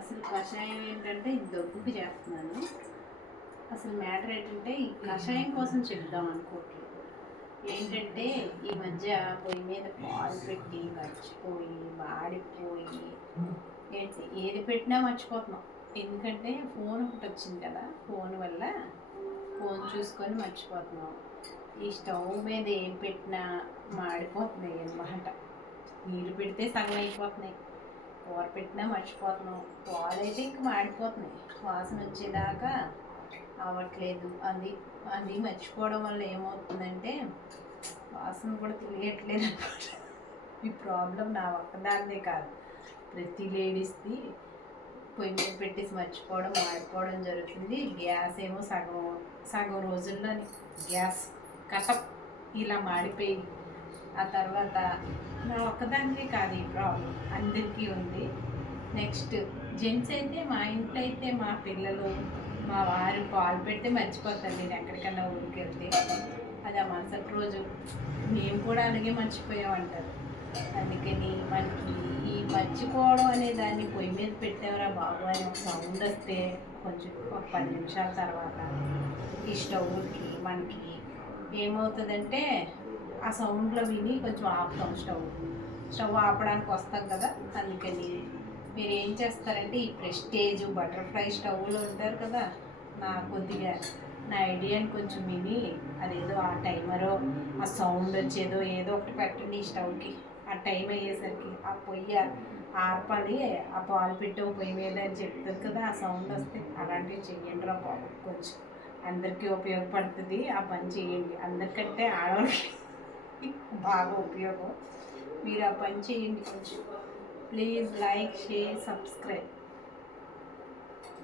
అసలు కషాయం ఏంటంటే ఇది దగ్గుకి చేస్తున్నాను. అసలు మ్యాటర్ ఏంటంటే ఈ కషాయం కోసం చెప్దాం అనుకోవట్లేదు. ఏంటంటే ఈ మధ్య పొయ్యి మీద పాలు పెట్టి మర్చిపోయి మాడిపోయి ఏది పెట్టినా మర్చిపోతున్నాం. ఎందుకంటే ఫోన్ ఒకటి వచ్చింది కదా, ఫోన్ వల్ల ఫోన్ చూసుకొని మర్చిపోతున్నాం. ఈ స్టవ్ మీద ఏం పెట్టినా మాడిపోతున్నాయి అన్నమాట. నీళ్ళు పెడితే సగం అయిపోతున్నాయి, కూర పెట్టినా మర్చిపోతున్నాం, పాలు అయితే ఇంక మాడిపోతున్నాయి, వాసన వచ్చేదాకా అవ్వట్లేదు. అది అది మర్చిపోవడం వల్ల ఏమవుతుందంటే వాసన కూడా తెలియట్లేదు అన్నమాట. ఈ ప్రాబ్లం నా ఒక్కదాన్నే కాదు, ప్రతి లేడీస్ది పొయ్యి మీద పెట్టేసి మర్చిపోవడం మాడిపోవడం జరుగుతుంది. గ్యాస్ ఏమో సగం సగం రోజుల్లో గ్యాస్ కటం ఇలా మాడిపోయి, ఆ తర్వాత నా ఒక్కదానికే కాదు ఈ ప్రాబ్లం, అందరికీ ఉంది. నెక్స్ట్ జెంట్స్ అయితే, మా ఇంట్లో అయితే మా పిల్లలు మా వారు పాలు పెడితే మర్చిపోతాను నేను ఎక్కడికన్నా ఊరికి వెళ్తే. అది ఆ మరుసటి రోజు మేము కూడా అలాగే మర్చిపోయామంటారు. అందుకని మనకి ఈ మర్చిపోవడం అనే దాన్ని పొయ్యి మీద పెట్టేవరా బాబు అని ఒక సౌండ్ వస్తే కొంచెం ఒక 10 నిమిషాల తర్వాత ఈ స్టవ్కి మనకి ఏమవుతుందంటే ఆ సౌండ్లో విని కొంచెం ఆపుతాం. స్టవ్ ఆపడానికి వస్తాం కదా. అందుకని మీరు ఏం చేస్తారంటే ఈ ప్రెస్టేజ్ బటర్ఫ్లై స్టవ్లో ఉంటారు కదా, కొద్దిగా నా ఐడియాని కొంచెం విని అదేదో ఆ టైమరో ఆ సౌండ్ వచ్చేదో ఏదో ఒకటి పెట్టండి ఈ స్టవ్కి. ఆ టైం అయ్యేసరికి ఆ పొయ్యి ఆర్పాలి, ఆ పాలు పెట్టే పొయ్యి మీద అని చెప్తుంది కదా, ఆ సౌండ్ వస్తే అలాంటివి చెయ్యండి రా బాబు. కొంచెం అందరికీ ఉపయోగపడుతుంది, ఆ పని చేయండి. అందరికంటే ఆడవాళ్ళకి బాగా ఉపయోగం. మీరు ఆ పని చేయండి కొంచెం. Please like, share, subscribe.